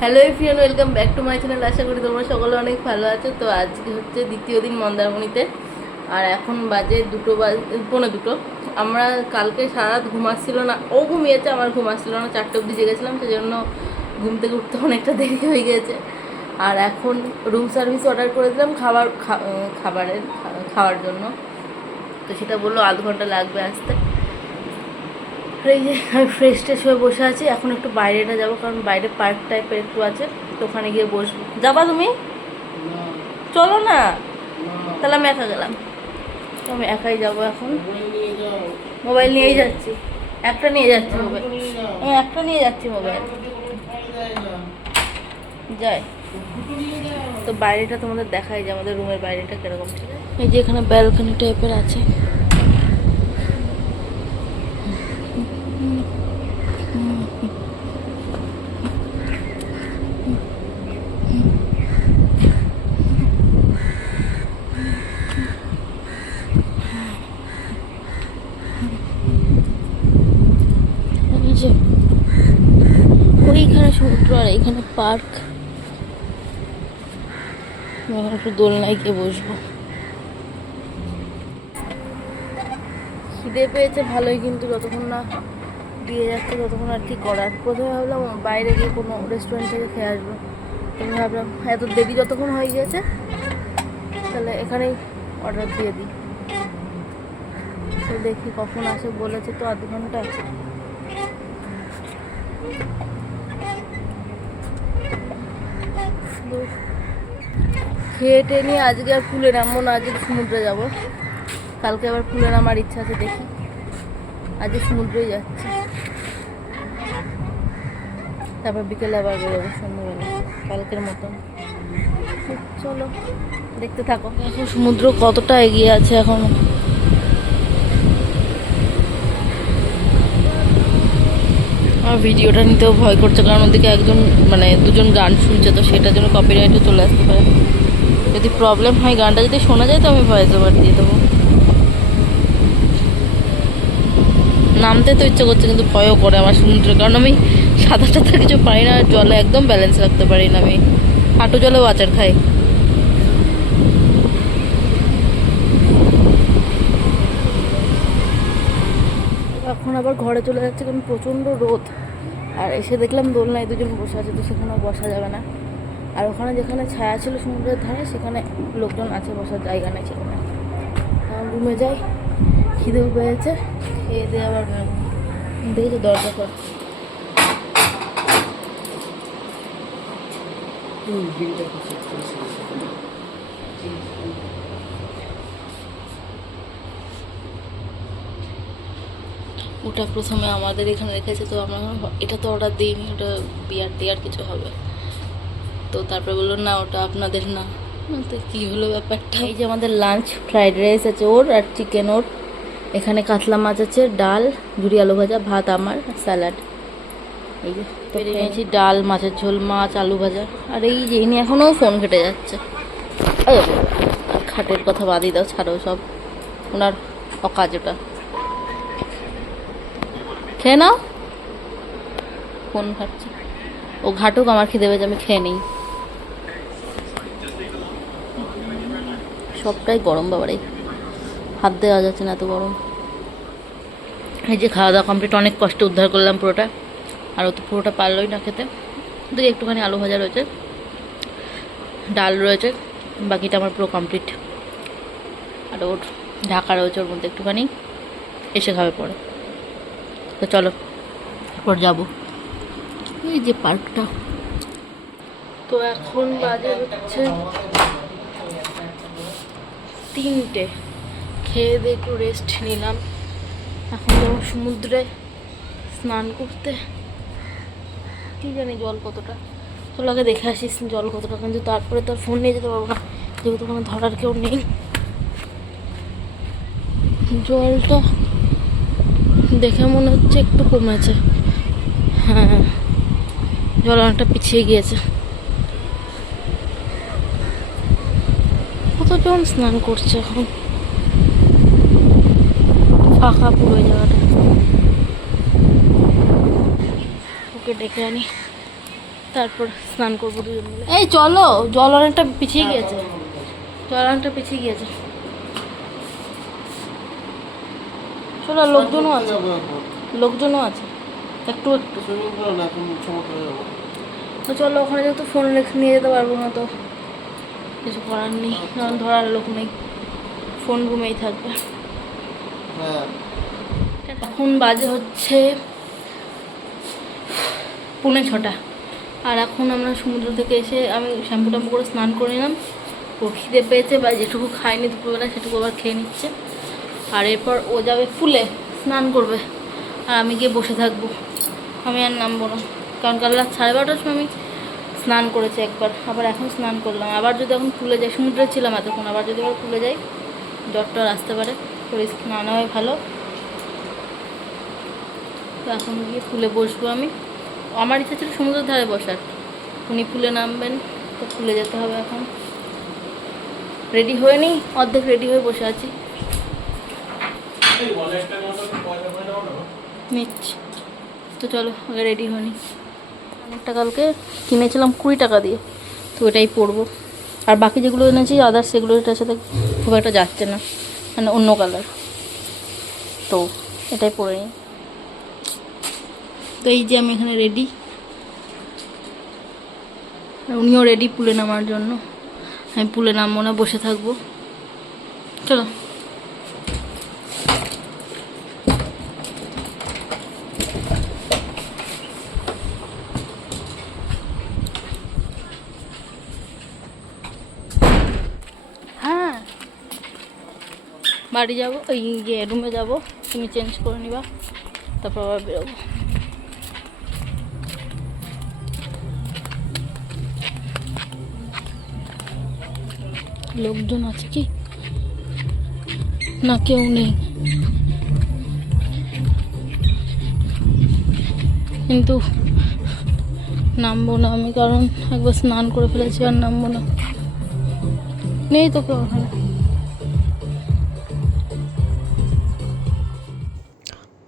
Hello everyone, welcome back to my channel. আশা করি তোমরা সকলে অনেক ভালো আছো। তো আজকে হচ্ছে দ্বিতীয় দিন মন্দারমণিতে, আর এখন বাজে 2:45। আমরা কালকে সারা রাত ঘুমাচ্ছিল না, ও ঘুমিয়েছে, আমার ঘুমাচ্ছিল না, 4টে অবধি জেগেছিলাম, সেজন্য ঘুম থেকে উঠতে অনেকটা দেরি হয়ে গেছে। আর এখন রুম সার্ভিস অর্ডার করে দিলাম খাওয়ার জন্য। তো সেটা বললো আধ ঘন্টা লাগবে আসতে। এই যে আমি ফ্রেশ ট্রেশ হয়ে বসে আছি, এখন একটু বাইরেটা যাবো, কারণ বাইরে পার্ক টাইপের একটু আছে, তো ওখানে গিয়ে বসবো। যাবা তুমি? চলো না, তাহলে আমি একা গেলাম। তো আমি একাই যাবো এখন। মোবাইল নিয়েই যাচ্ছি, একটা নিয়ে যাচ্ছি মোবাইল, আমি একটা নিয়ে যাচ্ছি মোবাইল। যাই, তো বাইরেটা তোমাদের দেখাই যে আমাদের রুমের বাইরেটা কিরকম। ঠিক আছে, এই যে এখানে ব্যালকনি টাইপের আছে। ওইখানে সমুদ্র আর এইখানে পার্ক। একটু দোলনায় গিয়ে বসবো। খিদে পেয়েছে ভালোই, কিন্তু যতক্ষণ না দিয়ে যাচ্ছে ততক্ষণ আর কি করার। প্রথমে ভাবলাম বাইরে গিয়ে কোনো রেস্টুরেন্ট থেকে খেয়ে আসবো, আমি ভাবলাম এত দেরি যতক্ষণ হয়ে গিয়েছে তাহলে এখানেই অর্ডার দিয়ে দিই। তো দেখি কখন আসে, বলেছে তো আধ ঘন্টায়। খেয়ে টেয়ে নিয়ে আজকে আর পুলে নামবো না, আজকে সমুদ্রে যাব। কালকে আবার পুলে নামার ইচ্ছা আছে, দেখি। আজকে সমুদ্রেই যাচ্ছে, তারপর বিকেলে আবার বেরোবো সন্ধ্যাবেলা কালকের মতন। চলো দেখতে থাকো। এখন সমুদ্র কতটা এগিয়ে আছে এখন। আমার ভিডিওটা নিতেও ভয় করছে, কারণ ওদিকে একজন দুজন গান শুনছে, তো সেটার জন্য কপিরাইটে চলে আসতে পারে। যদি প্রবলেম হয়, গানটা যদি শোনা যায় তো আমি ভয়েস ওভার দিয়ে দেবো। নামতে তো ইচ্ছে করছে, কিন্তু ভয়ও করে আমার সমুদ্রে, কারণ আমি সাঁতার টাতার কিছু পারি না, জলে একদম ব্যালেন্স রাখতে পারি না। আমি হাঁটু জলেও আচার খাই। এখন আবার ঘরে চলে যাচ্ছে, কারণ প্রচণ্ড রোদ। আর এসে দেখলাম দোলনায় দুজন বসে আছে, তো সেখানেও বসা যাবে না। আর ওখানে যেখানে ছায়া ছিল সমুদ্রের ধারে, সেখানে লোকজন আছে, বসার জায়গা নেই সেখানে। রুমে যাই, খিদেও পেয়েছে, খেয়ে দিয়ে আবার দেখি দরজা কর। ওটা প্রথমে আমাদের এখানে রেখেছে, তো আমরা এটা তো অর্ডার দিইনি, ওটা বিয়ার টিয়ার কিছু হবে। তো তারপরে বললো না, ওটা আপনাদের না। তো কী হলো ব্যাপারটা। এই যে আমাদের লাঞ্চ, ফ্রাইড রাইস আছে ওর, আর চিকেন ওর। এখানে কাতলা মাছ আছে, ডাল, ঝুরি আলু ভাজা, ভাত আমার, স্যালাড। এই যে তো পেয়েছি ডাল, মাছের ঝোল, মাছ, আলু ভাজা। আর এই যে ইনি এখনও ফোন ঘেটে যাচ্ছে। আর খাটের কথা বাদই দাও, ছাড়ো সব, ওনার অকাজ ওটা। খেয়ে নাও, ফোন ঘাটছে। ও ঘাটুক, আমার খিদে পেয়েছে, আমি খেয়ে নিই। সবটাই গরম বাবারে, হাত দেওয়া যাচ্ছে না, এত গরম। এই যে খাওয়া দাওয়া কমপ্লিট, অনেক কষ্টে উদ্ধার করলাম পুরোটা। আর ও তো পুরোটা পারলোই না খেতে। দেখি একটুখানি আলু ভাজা রয়েছে, ডাল রয়েছে, বাকিটা আমার পুরো কমপ্লিট। আর ওর ঢাকা রয়েছে ওর মধ্যে একটুখানি, এসে খাবে পরে। তো চলো এরপর যাবো এই যে পার্কটা। তো এখন বাজে হচ্ছে 3টে। খেয়ে দিয়ে একটু রেস্ট নিলাম। এখন যাবো সমুদ্রে স্নান করতে। কি জানি জল কতটা, চলো আগে দেখে আসিস জল কতটা, কিন্তু তারপরে তো আর ফোন নিয়ে যেতে পারবো না, যেহেতু কোনো ধরার কেউ নেই। জলটা দেখে মনে হচ্ছে একটু কমেছে। হ্যাঁ, জল অনেকটা পিছিয়ে গিয়েছে। কতজন স্নান করছে এখন, ফাঁকা পুরো জায়গাটা। ওকে ডেকে আনি। তারপর স্নান করবো দুজন মিলে। এই চলো, জল অনেকটা পিছিয়ে গিয়েছে, চলো লোকজনও আছে, একটু তো চলো ওখানে যেহেতু ফোন রেখে নিয়ে যেতে পারবো না, তো কিছু করার নেই, কারণ ধরার লোক নেই, ফোন রুমেই থাকবে। এখন বাজে হচ্ছে 6:45, আর এখন আমরা সমুদ্র থেকে এসে আমি শ্যাম্পু ট্যাম্পু করে স্নান করে নিলাম। ও খিদে পেয়েছে, বা যেটুকু খাইনি দুপুরবেলা সেটুকু আবার খেয়ে নিচ্ছে। আর এরপর ও যাবে পুলে স্নান করবে, আর আমি গিয়ে বসে থাকবো, আমি আর নামবো না, কারণ কাল রাত 12:30টার সময় আমি স্নান করেছি একবার, আবার এখন স্নান করলাম। আবার যদি এখন পুলে যাই, সমুদ্রে ছিলাম এতক্ষণ, আবার যদি আবার পুলে যাই জ্বরটা আসতে পারে, তো রিস্ক না নেওয়াই ভালো। তো এখন গিয়ে পুলে বসবো আমি। আমার ইচ্ছা ছিল সমুদ্রের ধারে বসার, উনি পুলে নামবেন, তো পুলে যেতে হবে। এখন রেডি হয়ে নিই, অর্ধেক রেডি হয়ে বসে আছি, নিচ্ছি। তো চলো আগে রেডি হয়ে নিই। অনেকটা কালকে কিনেছিলাম 20 টাকা দিয়ে, তো এটাই পরবো। আর বাকি যেগুলো এনেছি আদার্স, সেগুলো এটার সাথে খুব একটা যাচ্ছে না, মানে অন্য কালার, তো এটাই পরে নিই। তো এই যে আমি এখানে রেডি, উনিও রেডি পুলে নামার জন্য। আমি পুলে নামবো না, বসে থাকবো। চলো হ্যাঁ, বাড়ি যাবো, এই যে রুমে যাবো, তুমি চেঞ্জ করে নিবা, তারপর আবার বেরোবো। লোকজন আছে কি না, কেউ নেই, কিন্তু নামবো না আমি, কারণ একবার স্নান করে ফেলেছি, আর নামবো না। নেই তো কেউ ওখানে।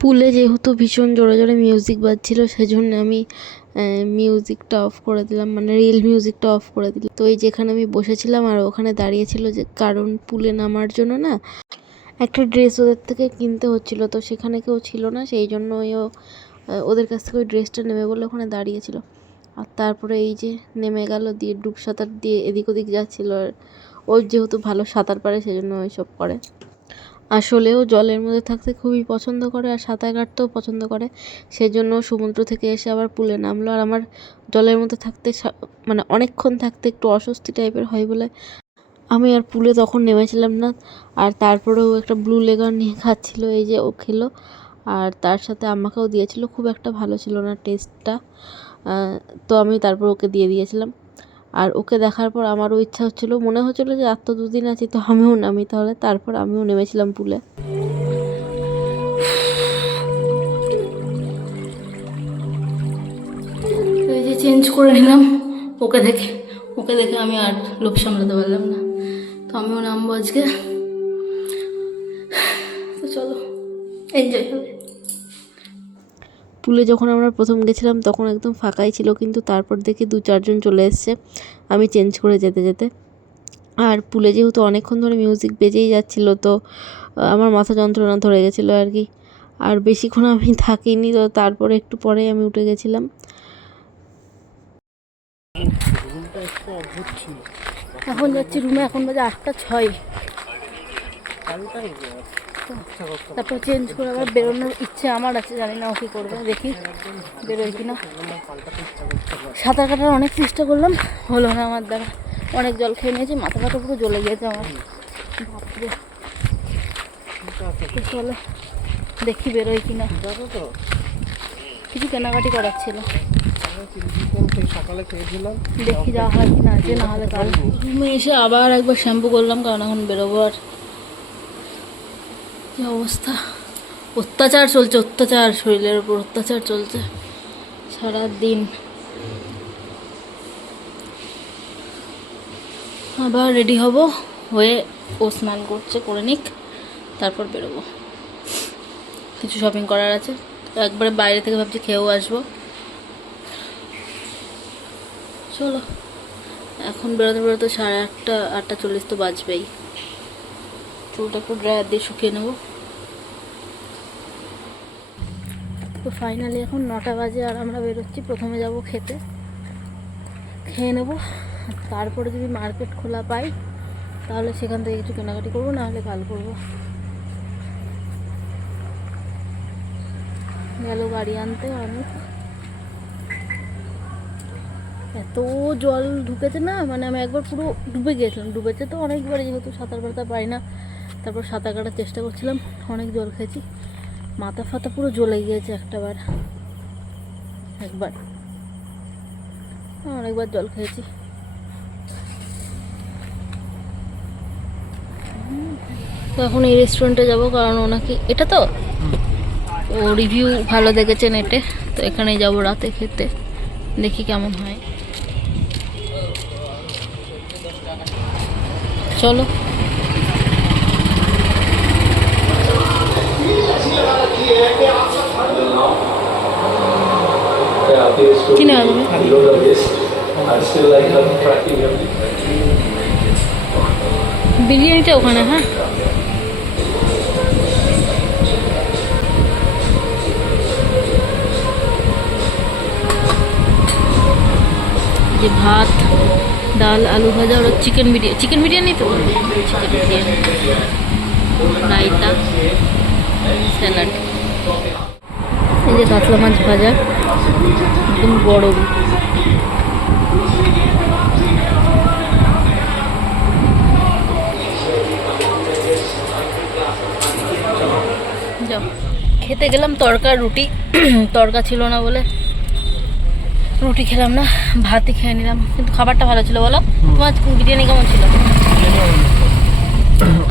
পুলে যেহেতু ভীষণ জোরে জোরে মিউজিক বাজছিল, সেজন্য আমি মিউজিকটা অফ করে দিলাম, মানে রিল মিউজিকটা অফ করে দিলাম। তো এই যেখানে আমি বসেছিলাম আর ওখানে দাঁড়িয়েছিল, যে কারণ পুলে নামার জন্য না একটা ড্রেস ওদের থেকে কিনতে হচ্ছিল, তো সেখানে কেউ ছিল না, সেই জন্য ওদের কাছ থেকে ওই ড্রেসটা নেবে বলে ওখানে দাঁড়িয়েছিল। আর তারপরে এই যে নেমে গেল, দিয়ে ডুব সাঁতার দিয়ে এদিক ওদিক যাচ্ছিলো। আর ওর যেহেতু ভালো সাঁতার পারে, সেজন্য ওইসব করে। আসলেও জলের মধ্যে থাকতে খুবই পছন্দ করে, আর সাঁতার কাটতেও পছন্দ করে, সেজন্য সমুদ্র থেকে এসে আবার পুলে নামলো। আর আমার জলের মধ্যে থাকতে মানে অনেকক্ষণ থাকতে একটু অস্বস্তি টাইপের হয় বলে আমি আর পুলে তখন নেমেছিলাম না। আর তারপরেও একটা ব্লু লেগার নিয়ে খাচ্ছিল, এই যে ও খেলো, আর তার সাথে আমাকেও দিয়েছিল, খুব একটা ভালো ছিল না টেস্টটা, তো আমি তারপর ওকে দিয়ে দিয়েছিলাম। আর ওকে দেখার পর আমারও ইচ্ছা হচ্ছিলো, মনে হচ্ছিলো যে আর তো 2 দিন আছি, তো আমিও নামি তাহলে। তারপর আমিও নেমেছিলাম পুলে। এই যে চেঞ্জ করে নিলাম, ওকে দেখে আমি আর লোভ সামলাতে পারলাম না, তো আমিও নামবো আজকে। তো চলো, এনজয় হবে। পুলে যখন আমরা প্রথম গেছিলাম তখন একদম ফাঁকাই ছিল, কিন্তু তারপর দেখি 2-4 জন চলে এসছে আমি চেঞ্জ করে যেতে যেতে। আর পুলে যেহেতু অনেকক্ষণ ধরে মিউজিক বেজেই যাচ্ছিলো, তো আমার মাথা যন্ত্রণা ধরে গেছিলো আর কি। আর বেশিক্ষণ আমি থাকিনি, তো তারপরে একটু পরেই আমি উঠে গেছিলাম। এখন যাচ্ছি রুমে, এখন বাজে 8:06। তারপর চেঞ্জ করে আবার বেরোনোর ইচ্ছে আমার আছে, জানি না ও কী করবে, দেখি বেরোয় কিনা। সাঁতার কাটার অনেক চেষ্টা করলাম, হলো না আমার দ্বারা, অনেক জল খেয়ে নিয়েছি, মাথা ফাটা পুরো জ্বলে গিয়েছে আমার, বাপরে। চলো দেখি বেরোয় কিনা, কিছু কেনাকাটি করার ছিল, দেখি যাওয়া হয় কিনা, যে না হলে কাল। রুমে এসে আবার একবার শ্যাম্পু করলাম, কারণ এখন বেরোবো। আর কি অবস্থা, অত্যাচার চলছে, অত্যাচার, শরীরের উপর অত্যাচার চলছে সারা দিন। আবার রেডি হব, হয়ে ও স্নান করছে, করে নিক, তারপর বেরোবো। কিছু শপিং করার আছে, তো একবারে বাইরে থেকে ভাবছি খেয়েও আসবো। চলো এখন বেরোতে বেরোতে 8:30 8:40 তো বাজবেই। চুলটা একটু ড্রায়ার দিয়ে শুকিয়ে নেবো। তো ফাইনালি এখন 9টা বাজে আর আমরা বেরোচ্ছি। প্রথমে যাব খেতে, খেয়ে নেবো, তারপরে যদি মার্কেট খোলা পাই তাহলে সেখান থেকে কিছু কেনাকাটি করবো, নাহলে কাল করবো। গেল গাড়ি আনতে অনেক, এত জল ঢুকেছে না, মানে আমি একবার পুরো ডুবে গিয়েছিলাম। ডুবেছে তো অনেকবার, যেহেতু সাঁতার কাটতে পারি না, তারপর সাঁতার কাটার চেষ্টা করছিলাম, অনেক জল খেয়েছি, মাথা ফাতা পুরো জ্বলে গিয়েছে একবার অনেকবার জল খেয়েছি। তো এখন এই রেস্টুরেন্টে যাব, কারণ ওনাকে এটা তো ও রিভিউ ভালো দেখেছে নেটে, তো এখানেই যাব রাতে খেতে, দেখি কেমন হয়। চলো চিনে বিরিয়ানিটা ওখানে। হ্যাঁ যে ভাত, ডাল, আলু ভাজা, ওরা চিকেন বিরিয়ানি তো চিকেন বিরিয়ানি, রায়তা, স্যালাড, এই যে কাতলা মাছ ভাজা, একদম গরম। যাও খেতে গেলাম তড়কা রুটি, তড়কা ছিল না বলে রুটি খেলাম না, ভাতই খেয়ে নিলাম। কিন্তু খাবারটা ভালো ছিল। বলো তোমার বিরিয়ানি কেমন ছিল?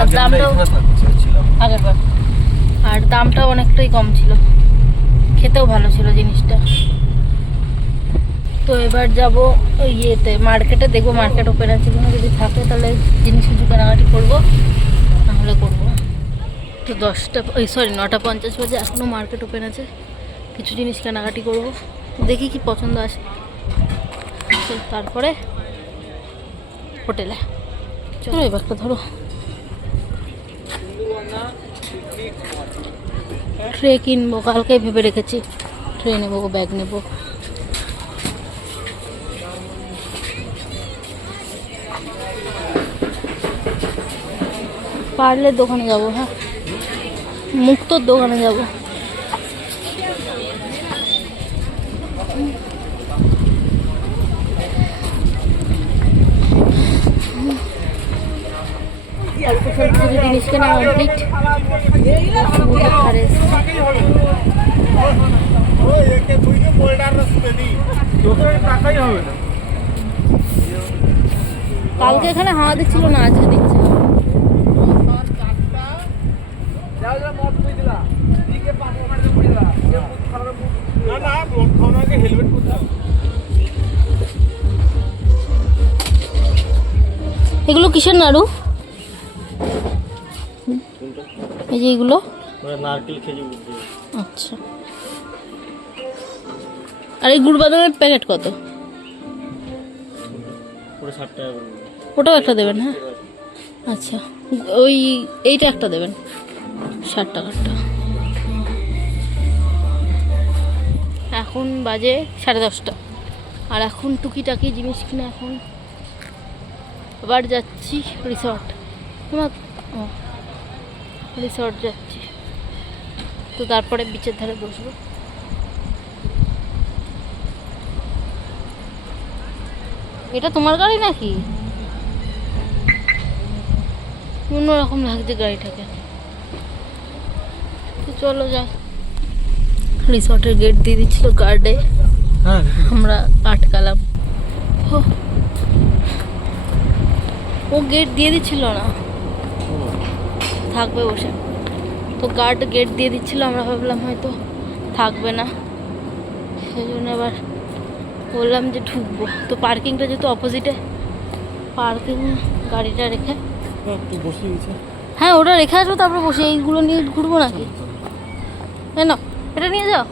আর দামটাও আগের বার, আর দামটাও অনেকটাই কম ছিল, খেতেও ভালো ছিল জিনিসটা। তো এবার যাব ইয়েতে মার্কেটে, দেখবো মার্কেট ওপেন আছে কিনা, যদি থাকে তাহলে জিনিস কিছু কেনাকাটি করবো, নাহলে করবো। তো 9:50 বাজে, এখনও মার্কেট ওপেন আছে, কিছু জিনিস কেনাকাটি করবো, দেখি কি পছন্দ আসে, তারপরে হোটেলে চলো। এবার তো ধরো ট্রে কিনবো, কালকে ভেবে রেখেছি ট্রে নেবো, ব্যাগ নেবো। পারলে দোকানে যাবো। হ্যাঁ মুক্তোর দোকানে যাবো। জিনিস কেনা কমপ্লিট। কালকে এখানে হাওয়া দিচ্ছিল না, আজকে দিচ্ছে। এগুলো কিসের নাড়ু? এই যে এগুলো নারকেল খেজুর। আচ্ছা, আর এই গুড় বাদামের প্যাকেট কত? ওটাও একটা দেবেন। হ্যাঁ আচ্ছা, এইটা একটা দেবেন, 60 টাকারটা। এখন বাজে 10:30, আর এখন টুকিটাকি জিনিস কিনে এখন আবার যাচ্ছি রিসর্ট। রিসর্ট যাচ্ছি, তো তারপরে বিচের ধারে বসবো। এটা তোমার গাড়ি নাকি? অন্যরকম লাগছে গাড়িটাকে। তো চলো যাই। রিসর্টের গেট দিয়ে দিচ্ছিল গার্ডে, আমরা আটকালাম। ও গেট দিয়ে দিচ্ছিল না, থাকবে বসে, তো গার্ড গেট দিয়ে দিচ্ছিল, আমরা ভাবলাম হয়তো থাকবে না, সেই জন্য আবার বললাম যে ঢুকবো। তো পার্কিংটা যেহেতু অপোজিটে, পার্কিং গাড়িটা রেখে হ্যাঁ ওটা রেখে আসবো, তারপর বসে এইগুলো নিয়ে ঘুরবো নাকি? না এটা নিয়ে যাও।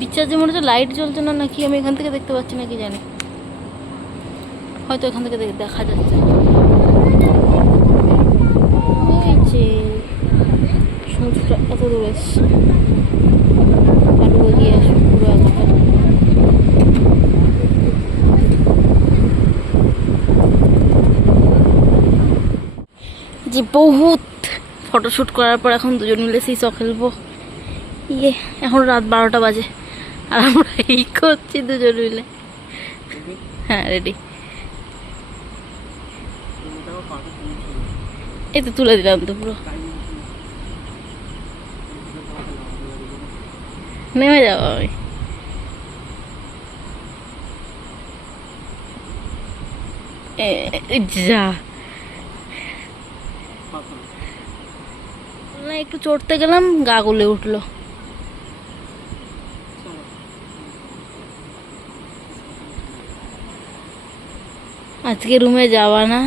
বিচার যে মনে হচ্ছে লাইট জ্বলছে না নাকি, আমি এখান থেকে দেখতে পাচ্ছি না কি জানি, হয়তো এখান থেকে দেখা যাচ্ছে। এই যে সমুদ্রটা এত দূর এসছে, আলু গিয়ে আসে পুরো এলাকা। যে বহুত ফটোশ্যুট করার পর এখন দুজন মিলে সেই চ খেলবো। এখন রাত 12টা বাজে আর আমরা এই করছি দুজন মিলে। হ্যাঁ রেডি, এই তো তুলে দিলাম তো পুরো, নেমে যাবো আমি। যা না, একটু চড়তে গেলাম, গা গুলে উঠলো। আজকে রুমে যাওয়া না,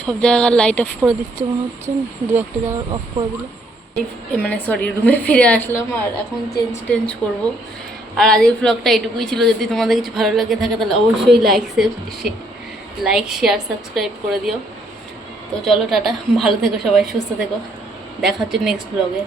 সব জায়গার লাইট অফ করে দিচ্ছে মনে হচ্ছে, দু একটা জায়গা অফ করে দিল। মানে সরি, রুমে ফিরে আসলাম আর এখন চেঞ্জ করবো। আর আজকের ব্লগটা এটুকুই ছিল। যদি তোমাদের কিছু ভালো লাগে থাকে তাহলে অবশ্যই লাইক শেয়ার সাবস্ক্রাইব করে দিও। তো চলো টাটা, ভালো থেকো সবাই, সুস্থ থেকো, দেখা হচ্ছে নেক্সট ব্লগে।